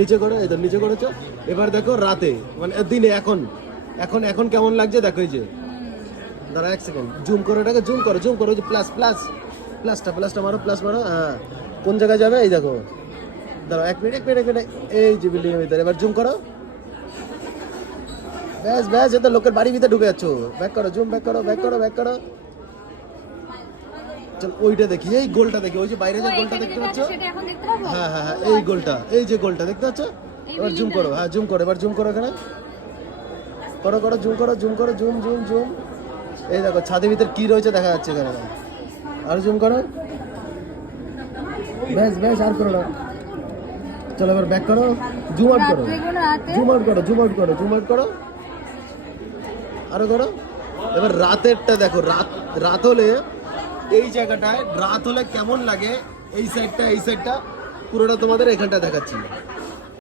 নিচে করো, এই তো নিচে করেছো। এবার দেখো রাতে, মানে দিনে এখন এখন এখন কেমন লাগছে দেখো। এই যে দাঁড়া এক সেকেন্ড, জুম করো এটাকে, জুম করো জুম করো, যে প্লাস প্লাস প্লাসটা মারো, প্লাস মারো। হ্যাঁ, কোন জায়গায় যাবে এই দেখো। দাঁড়াও এক মিনিট এক মিনিট এক মিনিট, এই যে বিল্ডিং এর ভিতরে। এবার জুম করো, ব্যাস ব্যাস, এটা লোকের বাড়ির ভিতরে ঢুকে যাচ্ছ। ব্যাক করো, জুম ব্যাক করো, ব্যাক করো, ব্যাক করো। চল ওইটা দেখি, এই গোলটা দেখি, ওই যে বাইরে যে গোলটা দেখতে পাচ্ছ। হ্যাঁ হ্যাঁ হ্যাঁ, এই গোলটা, এই যে গোলটা দেখতে পাচ্ছ। এবার জুম করো, হ্যাঁ জুম করো, এবার জুম করো এখানে, করো করো, জুম করো, জুম করো, জুম জুম জুম। এই দেখো ছাদের ভিতরে কি রয়েছে দেখা যাচ্ছে এখানে। আর জুম করো, ব্যাস ব্যাস, আর করো না। চলো এবার ব্যাক করো, জুম আউট করো, জুম আউট করো, জুম আউট করো, জুম আউট করো, আরো করো। এবার রাতেরটা দেখো, রাত হলে এই জায়গাটায় রাত হলে কেমন লাগে, এই সাইডটা পুরোটা তোমাদের এখানটা দেখাচ্ছি।